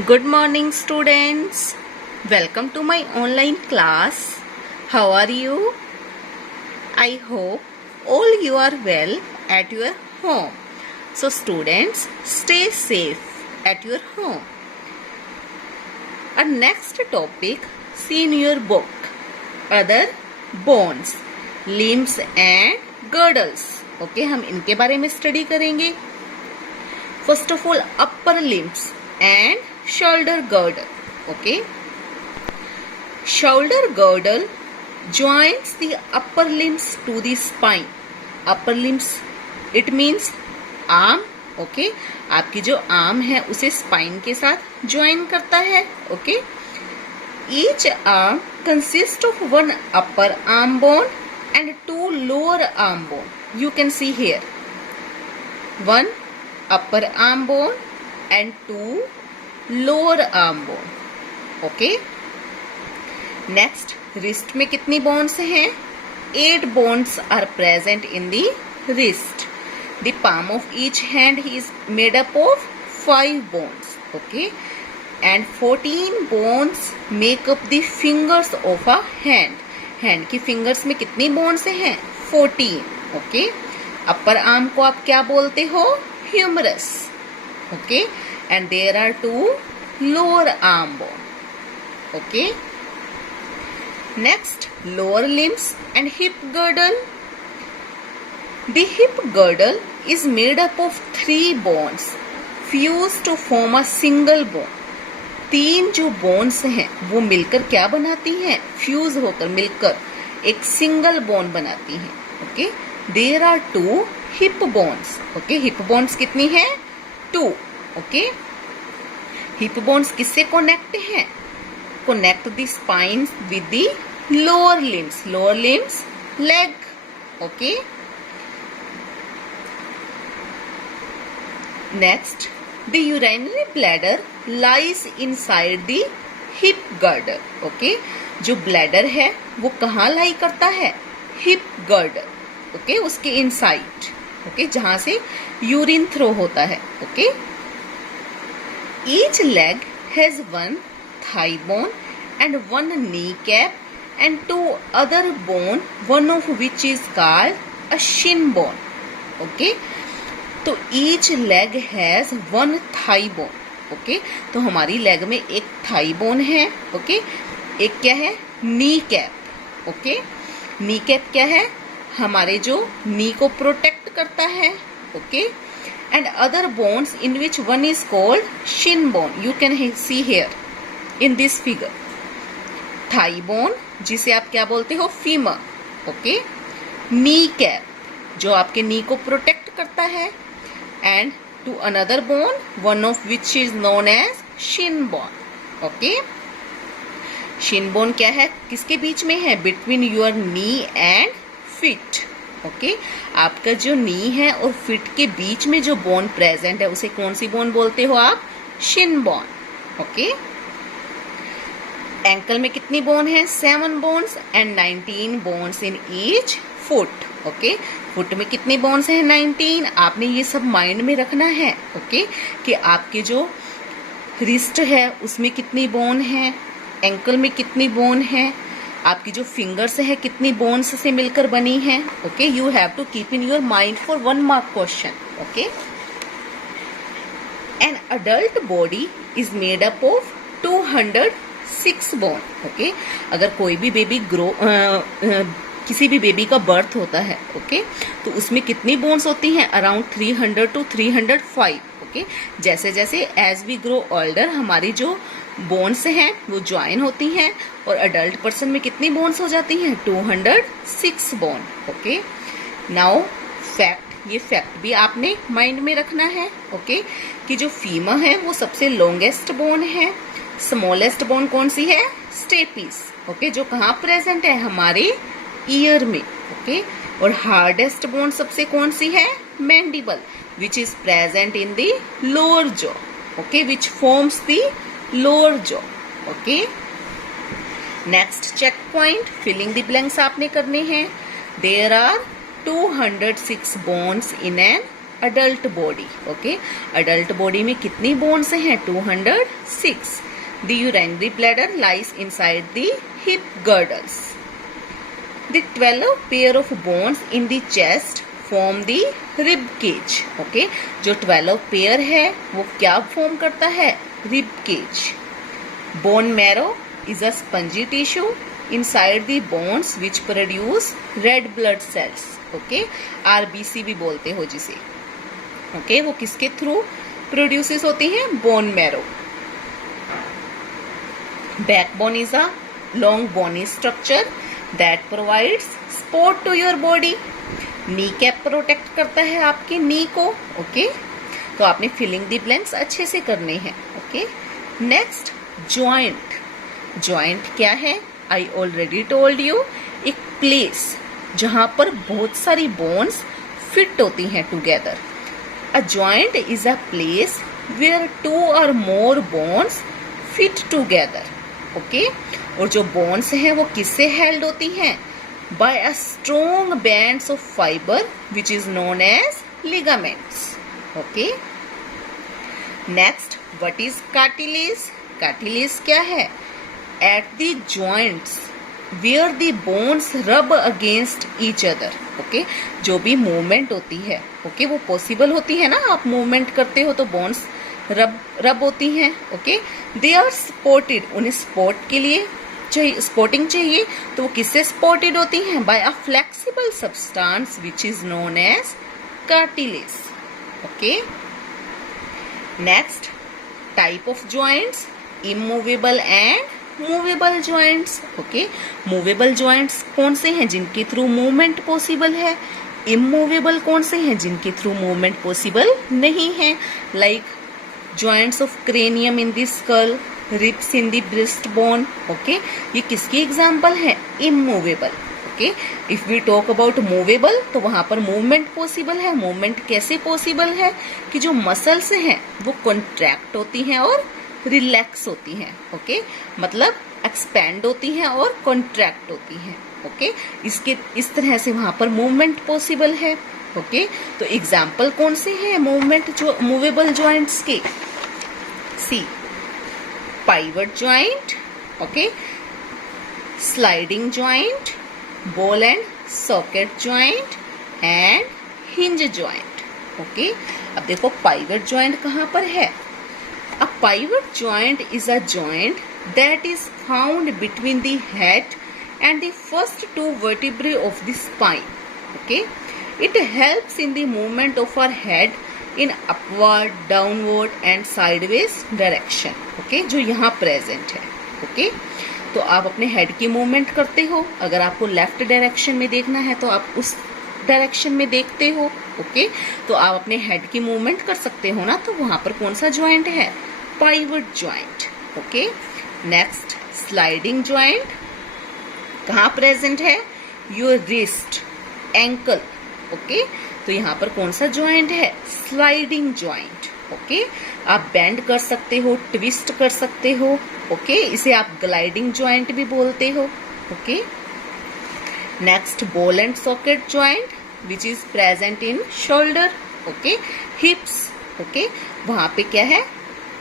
Good morning, students. Welcome to my online class. How are you? I hope all you are well at your home. So, students, stay safe at your home. Our next topic, see in your book. Other bones, limbs and girdles. Okay, हम इनके बारे में study करेंगे. First of all, upper limbs and shoulder girdle. Okay, shoulder girdle joins the upper limbs to the spine. Upper limbs, it means arm. Okay, आपकी जो arm है उसे spine के साथ ज्वाइन करता है. Okay, each arm consists of one upper arm bone and two lower arm bone. You can see here one upper arm bone and two lower arm bone. Okay, next, wrist में कितनी bones हैं? 8 bones are present in the wrist. The palm of each hand is made up of 5 bones. Okay, and 14 bones make up the fingers of a hand. Hand की fingers में कितनी bones हैं? 14. Okay, upper arm को आप क्या बोलते हो? Humerus. Okay, and there are 2 lower arm bone. Okay, next, lower limbs and hip girdle. The hip girdle is made up of 3 bones fused to form a single bone. 3 जो bones हैं वो मिलकर क्या बनाती हैं? फ्यूज होकर मिलकर एक सिंगल बोन बनाती हैं. Okay, there are 2 hip bones. Okay, hip bones कितनी है? 2. ओके, hip bones किससे कनेक्ट हैं? Connect the spine with the lower limbs. Lower limbs leg. Okay, next, the urinary bladder lies inside the hip girdle. Okay, जो bladder है वो कहाँ lie करता है? Hip girdle. ओके, उसके इनसाइड. ओके, जहां से यूरिन थ्रो होता है. Okay, each leg has 1 thigh bone and 1 kneecap and 2 other bone, one of which is called a shin bone. Okay, तो each leg has 1 thigh bone. Okay, तो हमारी leg में एक thigh bone है. Okay, एक क्या है? Knee cap. Okay, knee cap क्या है? हमारे जो नी को प्रोटेक्ट करता है. Okay, and other bones in which one is called shin bone. You can see here in this figure. Thigh bone जिसे आप क्या बोलते हो? femur. Okay, knee cap जो आपके नी को प्रोटेक्ट करता है, and to another bone, one of which is known as shin bone. Okay, shin bone क्या है? किसके बीच में है? Between your knee and feet. Okay, आपका जो नी है और फिट के बीच में जो बोन प्रेजेंट है उसे कौन सी बोन बोलते हो आप? Shin bone. ओके, एंकल में कितनी बोन है? 7 bones and 19 bones in each foot. Okay, foot में कितनी बोन्स हैं? 19. आपने ये सब माइंड में रखना है. ओके, कि आपके जो रिस्ट है उसमें कितनी बोन है, एंकल में कितनी बोन है, आपकी जो फिंगर्स है कितनी बोन्स से मिलकर बनी है. Okay, you have to keep in your mind for 1 mark question. Okay, an adult body is made up of 206 bone. Okay, अगर कोई भी बेबी किसी भी बेबी का बर्थ होता है, ओके, तो उसमें कितनी बोन्स होती हैं? Around 300 to 305. ओके, जैसे जैसे एज वी ग्रो ओल्डर हमारी जो बोन्स हैं वो ज्वाइन होती हैं और अडल्ट पर्सन में कितनी बोन्स हो जाती हैं? 206 बोन. ओके, नाउ फैक्ट, ये फैक्ट भी आपने माइंड में रखना है. ओके, कि जो फीमर है वो सबसे लॉन्गेस्ट बोन है. स्मॉलेस्ट बोन कौन सी है? स्टेपिस. ओके, जो कहाँ प्रेजेंट है? हमारे ईयर में. ओके, और हार्डेस्ट बोन सबसे कौन सी है? Mandible, which is present in the lower jaw. Okay, which forms the lower jaw. Okay, next check point, filling the blanks आपने करने हैं. There are 206 bones in an adult body. Okay, adult body में कितनी bones हैं? 206. The urinary bladder lies inside the hip girdles. The 12 pair of bones in the chest form the rib cage. Okay, जो 12 pair है वो क्या form करता है? Rib cage. Bone marrow is a spongy tissue inside the bones which produce red blood cells. Okay, RBC भी बोलते हो जिसे. Okay, वो किसके थ्रू प्रोड्यूसेस होती है? Bone marrow. Backbone is a long bony structure that provides support to your body. Knee cap protect करता है आपके नी को. ओके, तो आपने फिलिंग द ब्लैंक्स अच्छे से करने हैं. Okay, next joint. जॉइंट क्या है? आई ऑलरेडी टोल्ड यू, एक प्लेस जहां पर बहुत सारी बोन्स फिट होती हैं together. A joint is a place where 2 or more bones fit together. Okay, और जो बोन्स हैं वो किससे हेल्ड होती हैं? By a strong bands of fibre which is known as ligaments. Okay, next what is cartilage? Cartilage क्या है? At the joints where the bones rub against each other. Okay, जो भी मूवमेंट होती है, ओके, वो possible होती है ना. आप मूवमेंट करते हो तो बोन्स रब होती हैं. Okay, they are supported. उन्हें सपोर्ट के लिए चाहिए, सपोर्टिंग चाहिए, तो वो किससे सपोर्टेड होती हैं? By a flexible substance which is known as cartilage. Okay, next type of joints, immovable and movable joints. Okay, movable joints कौन से हैं? जिनके थ्रू मूवमेंट पॉसिबल है. इमूवेबल कौन से हैं? जिनके थ्रू मूवमेंट पॉसिबल नहीं है. Like joints of cranium in the skull, ribs in the breast bone. Okay, ये किसकी एग्जाम्पल है? Immovable. Okay, if we talk about movable तो वहां पर मूवमेंट पॉसिबल है. मूवमेंट कैसे पॉसिबल है? कि जो मसल्स हैं वो कॉन्ट्रैक्ट होती हैं और रिलैक्स होती हैं. ओके, मतलब एक्सपैंड होती हैं और कॉन्ट्रैक्ट होती हैं. ओके, इसके इस तरह से वहां पर मूवमेंट पॉसिबल है. ओके, तो एग्जाम्पल कौन से हैं मूवमेंट जो मूवेबल जॉइंट्स के? See, pivot joint. Okay, sliding joint, ball and socket joint and hinge joint. Okay, अब देखो पाइवट जॉइंट कहाँ पर है? A pivot joint is a joint that is found between the head and the first 2 vertebrae of the spine. Okay, it helps in the movement of our head in upward, downward and sideways direction. Okay, जो यहाँ present है. Okay, तो आप अपने head की movement करते हो. अगर आपको लेफ्ट डायरेक्शन में देखना है तो आप उस डायरेक्शन में देखते हो. ओके, तो आप अपने हेड की मूवमेंट कर सकते हो ना. तो वहां पर कौन सा जॉइंट है? Pivot joint. Okay, next sliding joint कहाँ प्रेजेंट है? Your wrist, ankle. ओके, तो यहाँ पर कौन सा जॉइंट है? Sliding joint. ओके, आप बेंड कर सकते हो, ट्विस्ट कर सकते हो. ओके, इसे आप ग्लाइडिंग जॉइंट भी बोलते हो. Okay, next ball and socket joint which is present in shoulder. Okay, हिप्स. Okay, वहां पे क्या है?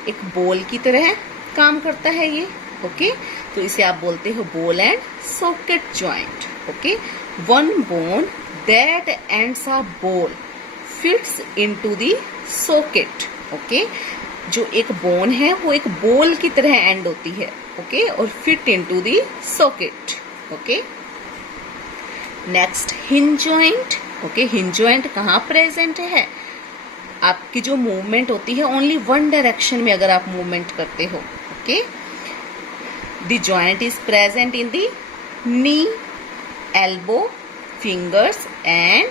एक बॉल की तरह काम करता है ये. ओके, तो इसे आप बोलते हो ball and socket joint. Okay, one bone that ends a ball fits into the socket. Okay, जो एक बोन है वो एक बॉल की तरह एंड होती है. ओके, और fit into the socket. Okay, next hinge joint. Okay, hinge joint कहाँ प्रेजेंट है? आपकी जो मूवमेंट होती है ओनली वन डायरेक्शन में अगर आप मूवमेंट करते हो. Okay, the joint is present in the knee, elbow, fingers and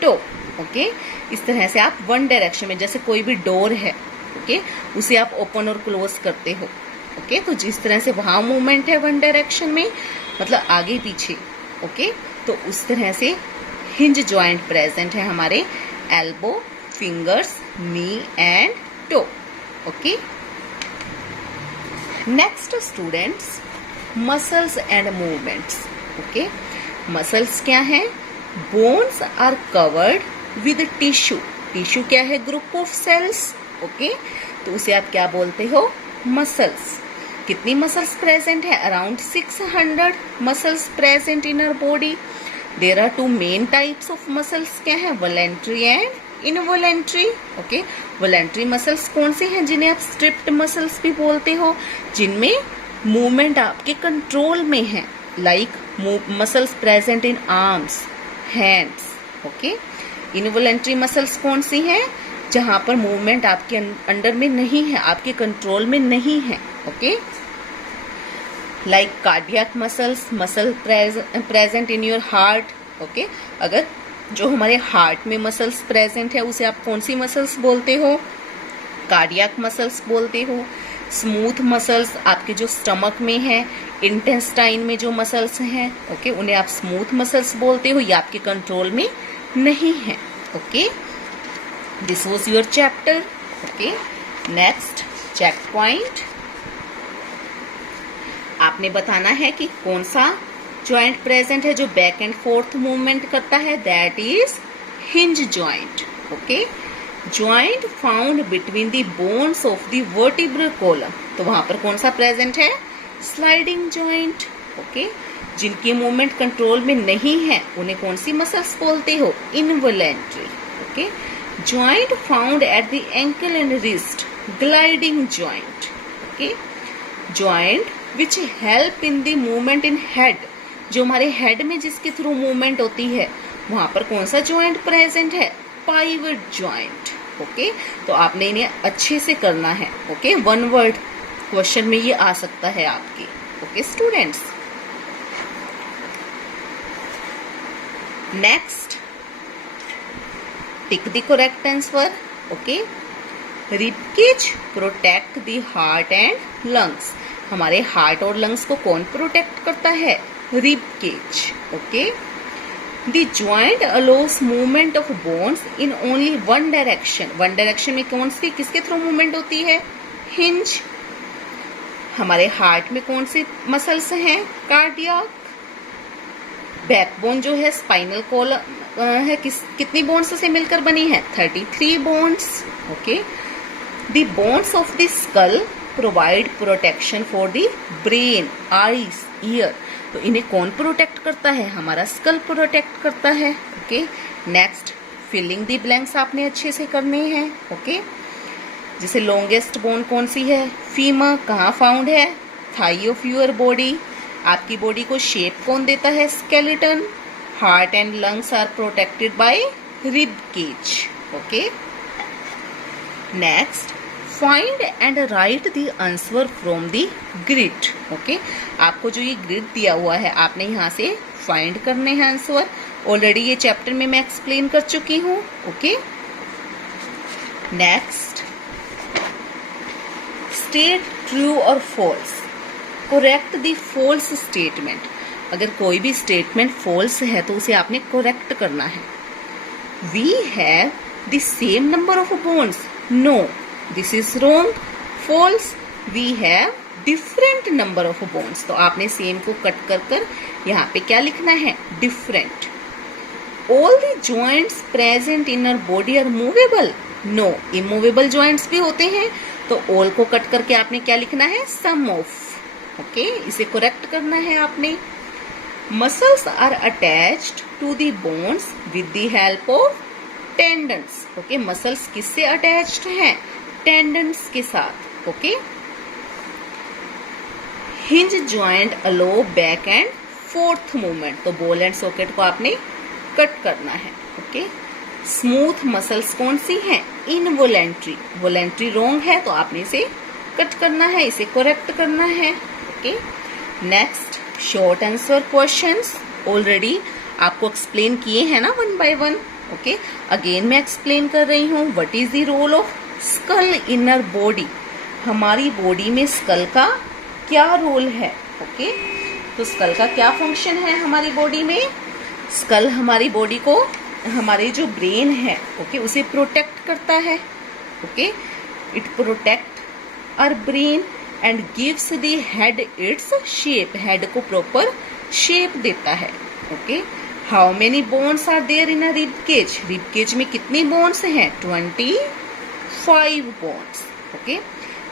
toe. Okay, इस तरह से आप वन डायरेक्शन में, जैसे कोई भी डोर है, ओके, उसे आप ओपन और क्लोज करते हो. ओके, तो जिस तरह से वहां मूवमेंट है वन डायरेक्शन में, मतलब आगे पीछे. ओके, तो उस तरह से हिंज जॉइंट प्रेजेंट है हमारे elbow, fingers, knee and toe. Okay, next students, muscles and movements. Okay, muscles क्या है? Bones are covered with tissue tissue क्या है? Group of cells. ओके, तो उसे आप क्या बोलते हो? मसल्स। कितनी मसल्स प्रेजेंट है? Around 600 muscles present in our body. There are two main types of muscles, क्या है? Voluntary and involuntary. Okay, voluntary muscles कौन सी हैं? जिन्हें आप स्ट्रिप्ड मसल्स भी बोलते हो, जिनमें मूवमेंट आपके कंट्रोल में है, like muscles present in arms, hands. Okay, involuntary muscles कौन सी हैं? जहां पर मूवमेंट आपके अंडर में नहीं है, आपके कंट्रोल में नहीं है। Okay, like cardiac muscles, muscle present in your heart. Okay, अगर जो हमारे हार्ट में मसल्स प्रेजेंट है उसे आप कौन सी मसल्स बोलते हो? कार्डियक मसल्स बोलते हो। स्मूथ मसल्स आपके जो स्टमक में है, इंटेस्टाइन में जो मसल्स हैं, ओके, उन्हें आप स्मूथ मसल्स बोलते हो, ये आपके कंट्रोल में नहीं है। Okay, this was your chapter. Okay, next check point, आपने बताना है कि कौन सा जॉइंट प्रेजेंट है जो बैक एंड फोर्थ मूवमेंट करता है। That is hinge joint. Okay, joint found between the bones of the vertebral column, तो वहां पर कौन सा प्रेजेंट है? Sliding joint. ओके, जिनकी मूवमेंट कंट्रोल में नहीं है उन्हें कौन सी मसल्स बोलते हो? Involuntary. Okay, joint found at the ankle and wrist, gliding joint. Okay, joint which help in the movement in head, जो हमारे हेड में जिसके थ्रू मूवमेंट होती है, वहां पर कौन सा जॉइंट प्रेजेंट है? Pivot joint. ओके, तो आपने इन्हें अच्छे से करना है। ओके, वन वर्ड क्वेश्चन में ये आ सकता है आपके। Okay students, next tick the correct answer. Okay, ribcage protect the heart and lungs, हमारे हार्ट और लंग्स को कौन प्रोटेक्ट करता है? Ribcage. Okay, the joint allows movement of bones in only one direction, one direction में कौन सी किसके through movement होती है? हिंज। हमारे हार्ट में कौन सी मसल्स हैं? कार्डियक। बैकबोन जो है स्पाइनल कॉलम है, कितनी बोन्स से मिलकर बनी है? 33 bones. Okay, the bones of the skull provide protection for the brain, eyes, year, तो इन्हें कौन प्रोटेक्ट करता है? हमारा स्कल प्रोटेक्ट करता है। Okay, next filling the blanks आपने अच्छे से करने हैं। ओके, जैसे लॉन्गेस्ट बोन कौन सी है? फीमर। कहाँ फाउंड है? Thigh of your body. आपकी बॉडी को शेप कौन देता है? Skeleton. Heart and lungs are protected by rib cage. Okay, next find and write the answer from the grid. Okay, आपको जो ये ग्रिड दिया हुआ है आपने यहाँ से फाइंड करने हैं आंसर। ऑलरेडी ये चैप्टर में मैं एक्सप्लेन कर चुकी हूँ। ओके, नेक्स्ट स्टेट ट्रू और false, correct the false statement. अगर कोई भी स्टेटमेंट फॉल्स है तो उसे आपने करेक्ट करना है। We have the same number of bones, no this is wrong. False, we have different number of bones, तो आपने सेम को कट कर कर यहाँ पे क्या लिखना है? Different. All the joints present in our body are movable, no immovable joints भी होते हैं, तो ऑल को कट करके आपने क्या लिखना है? Some of. ओके, इसे करेक्ट करना है आपने। Muscles are attached to the bones with the help of tendons. Okay, muscles किससे अटैच्ड हैं? टेंडन्स के साथ। Okay, hinge joint allow back and forth movement, तो बॉल एंड सॉकेट को आपने कट करना है। ओके, स्मूथ मसल्स कौन सी हैं? इनवॉलेंट्री। वॉलेंट्री रॉन्ग है तो आपने इसे कट करना है, इसे करेक्ट करना है। Okay, next short answer questions already आपको एक्सप्लेन किए हैं ना one by one. Okay, again मैं एक्सप्लेन कर रही हूँ। What is the role of skull in our body, हमारी बॉडी में स्कल का क्या रोल है? ओके, तो स्कल का क्या फंक्शन है हमारी बॉडी में? स्कल हमारी बॉडी को, हमारे जो ब्रेन है, ओके, उसे प्रोटेक्ट करता है। Okay, it protect our brain and gives the head its shape, head को प्रॉपर शेप देता है। Okay, how many bones are there in a rib cage? Rib cage में कितनी बोन्स हैं? 25 बोन्स। ओके,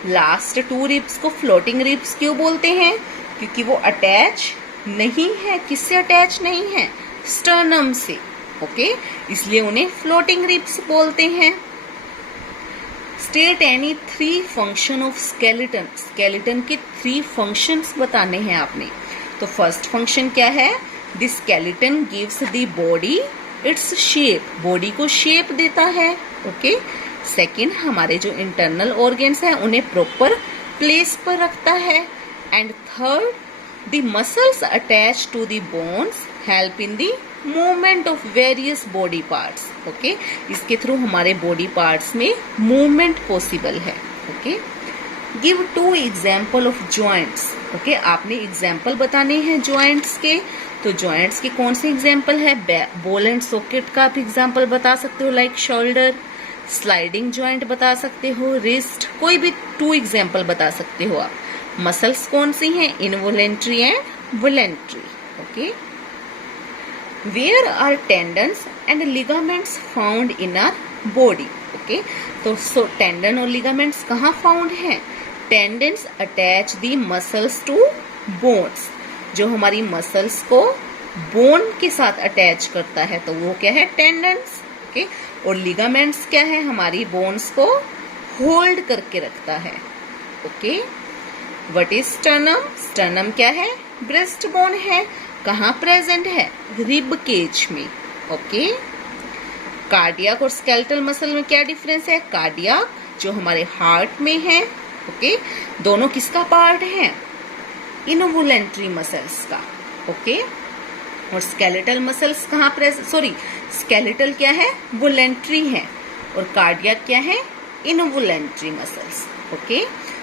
लास्ट 2 रिब्स को floating ribs क्यों बोलते हैं? क्योंकि वो अटैच नहीं है। किससे अटैच नहीं है? स्टर्नम से। ओके, इसलिए उन्हें फ्लोटिंग रिब्स बोलते हैं। State any 3 function of skeleton. Skeleton के 3 फंक्शंस बताने हैं आपने। तो फर्स्ट फंक्शन क्या है? The skeleton gives the body its shape. Body को शेप देता है। ओके, सेकेंड, हमारे जो इंटरनल ऑर्गन्स हैं उन्हें प्रॉपर प्लेस पर रखता है। And third, the muscles attach to the bones help in the movement of various body parts. Okay, इसके थ्रू हमारे बॉडी पार्ट्स में मूवमेंट पॉसिबल है। Okay, give 2 example of joints. Okay, आपने एग्जाम्पल बताने हैं जॉइंट्स के। तो जॉइंट्स के कौन से एग्जाम्पल है? बॉल एंड सॉकेट का आप एग्जाम्पल बता सकते हो, लाइक शोल्डर। स्लाइडिंग जॉइंट बता सकते हो, रिस्ट। कोई भी 2 एग्जाम्पल बता सकते हो आप। मसल्स कौन सी हैं? Involuntary and voluntary. Okay, where are tendons and ligaments found in our body? Okay, तो टेंडन और लिगामेंट्स कहाँ फाउंड हैं? Tendons attach the muscles to bones. जो हमारी मसल्स को बोन के साथ अटैच करता है तो वो क्या है? टेंडन्स। ओके, और लिगामेंट्स क्या है? हमारी बोन्स को होल्ड करके रखता है। Okay, what is sternum? Sternum क्या है? ब्रेस्ट बोन है। कहाँ प्रेजेंट है? रिब केज में। ओके, कार्डियक और स्केलेटल मसल में क्या डिफरेंस है? कार्डियक जो हमारे हार्ट में है, ओके, दोनों किसका पार्ट है? इनवॉलेंट्री मसल्स का। ओके, और स्केलेटल मसल्स कहाँ प्रेजेंट? सॉरी, स्केलेटल क्या है? वॉलेंट्री है। और कार्डियक क्या है? Involuntary muscles. ओके,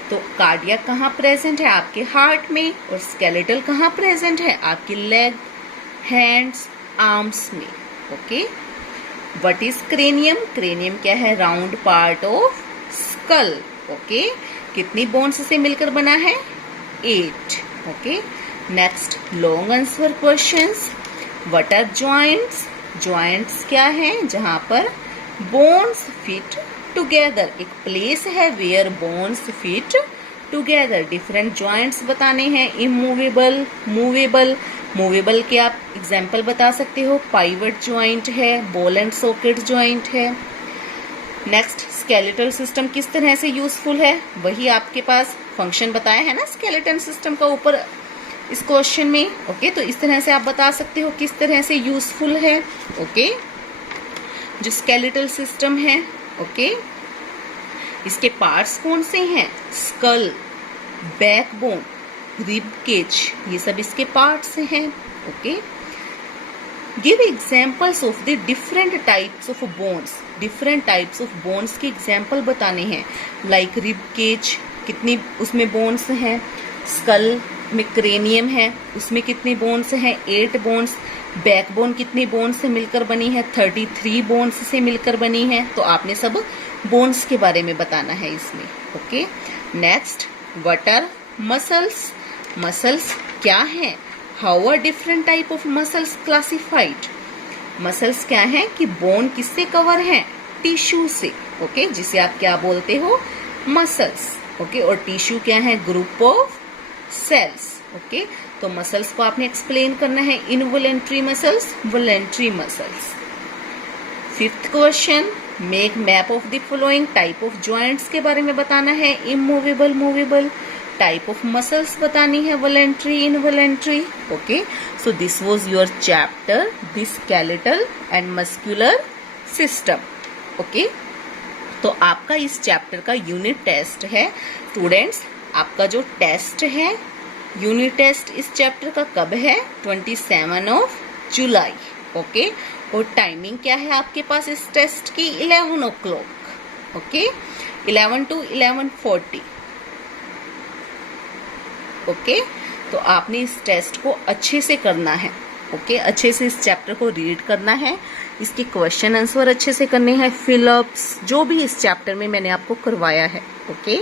तो कार्डियक कहाँ प्रेजेंट है? आपके हार्ट में। और स्केलेटल कहाँ प्रेजेंट है? आपके लेग, हैंड्स, आर्म्स में। Okay, what is cranium? Cranium क्या है? Round part of skull. Okay, कितनी बोन्स से मिलकर बना है? 8। Okay, next long answer questions. What are joints? Joints क्या है? जहां पर बोन्स फिट टुगेदर। एक प्लेस है where bones fit together. Different joints बताने हैं। Immovable, movable. मूवेबल के आप एग्जाम्पल बता सकते हो, पाइवट जॉइंट है, बॉल एंड सॉकेट जॉइंट है। नेक्स्ट, स्केलेटल सिस्टम किस तरह से यूजफुल है? वही आपके पास फंक्शन बताया है ना स्केलेटन सिस्टम का ऊपर इस क्वेश्चन में। ओके, तो इस तरह से आप बता सकते हो किस तरह से यूजफुल है। ओके, जो स्केलेटल सिस्टम है, ओके, इसके पार्ट्स कौन से हैं? स्कल, बैकबोन, रिब केज, ये सब इसके पार्ट्स हैं। Okay, give examples of the different types of bones. Different types of bones के एग्जाम्पल बताने हैं, लाइक रिब केज, कितनी उसमें बोन्स हैं? स्कल में क्रेनियम है, उसमें कितनी बोन्स हैं? 8 बोन्स। बैकबोन कितनी बोन्स से मिलकर बनी है? 33 बोन्स से मिलकर बनी है। तो आपने सब बोन्स के बारे में बताना है इसमें। Okay, next, what are muscles? Muscles क्या है? How are different type of muscles classified? Muscles क्या है कि बोन किससे कवर है? टिश्यू से। ओके, जिसे आप क्या बोलते हो? मसल्स। ओके, और टिश्यू क्या है? Group of cells. ओके, तो मसल्स को आपने एक्सप्लेन करना है। Involuntary muscles, voluntary muscles. 5th question, make map of the following type of joints के बारे में बताना है। Immovable, movable. Type of muscles बतानी है, voluntary, involuntary. Okay, so this was your chapter, the skeletal and muscular system. Okay, तो आपका इस चैप्टर का यूनिट टेस्ट है। स्टूडेंट्स, आपका जो टेस्ट है, यूनिट टेस्ट इस चैप्टर का कब है? 27 जुलाई। ओके, और टाइमिंग क्या है आपके पास इस टेस्ट की? 11 o'clock। Okay, 11 to 11:40। ओके, तो आपने इस टेस्ट को अच्छे से करना है। ओके, अच्छे से इस चैप्टर को रीड करना है, इसके क्वेश्चन आंसर अच्छे से करने हैं, फिलअप्स, जो भी इस चैप्टर में मैंने आपको करवाया है। Okay,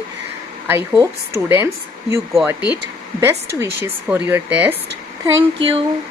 I hope students you got it. Best wishes for your test. Thank you.